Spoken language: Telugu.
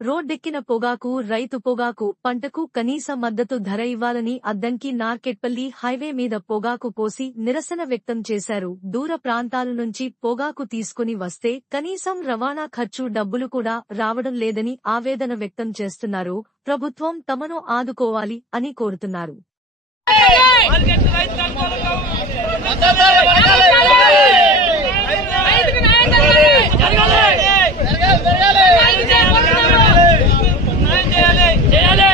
రోడ్డెక్కిన పొగాకు రైతు పొగాకు పంటకు కనీస మద్దతు ధర ఇవ్వాలని అద్దంకి నార్కెట్పల్లి హైవే మీద పొగాకు కోసి నిరసన వ్యక్తం చేశారు. దూర ప్రాంతాల నుంచి పొగాకు తీసుకుని వస్తే కనీసం రవాణా ఖర్చు డబ్బులు కూడా రావడం లేదని ఆవేదన వ్యక్తం చేస్తున్నారు. ప్రభుత్వం తమను ఆదుకోవాలి అని కోరుతున్నారు. చేయాలి